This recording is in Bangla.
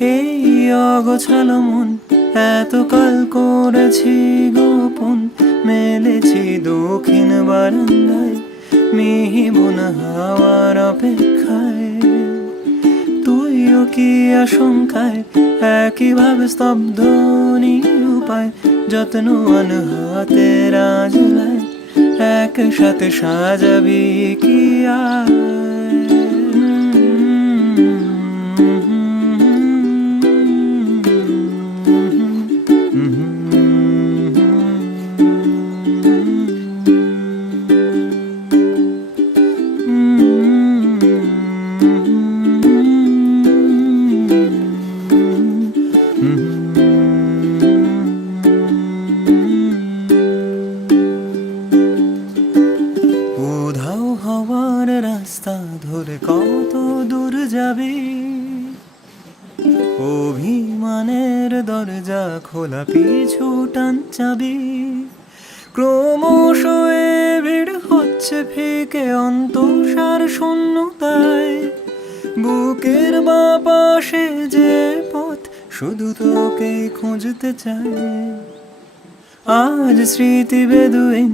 এই অগোছালো মন এতকাল করেছি গোপন, মেলেছি দক্ষিণ বারান্দায় মিহি বোনা হাওয়ার অপেক্ষায়। তুইও কি আশঙ্কায় একইভাবে স্তব্ধ নিরুপায়, যত্ন হাতের আজলায় একসাথে সাজাবি কি আয়? উধাও হওয়ার রাস্তা ধরে কত দূর যাবি, অভিমানের দরজা খোলা পিছু টান চাবি। ক্রমশ এ ভিড় হচ্ছে ফিকে অন্তঃসার শূন্যতায়, বুকের বাঁ পাশে যে পথ শুধু তোকেই খুঁজতে চায়। আজ স্মৃতি বেদুইন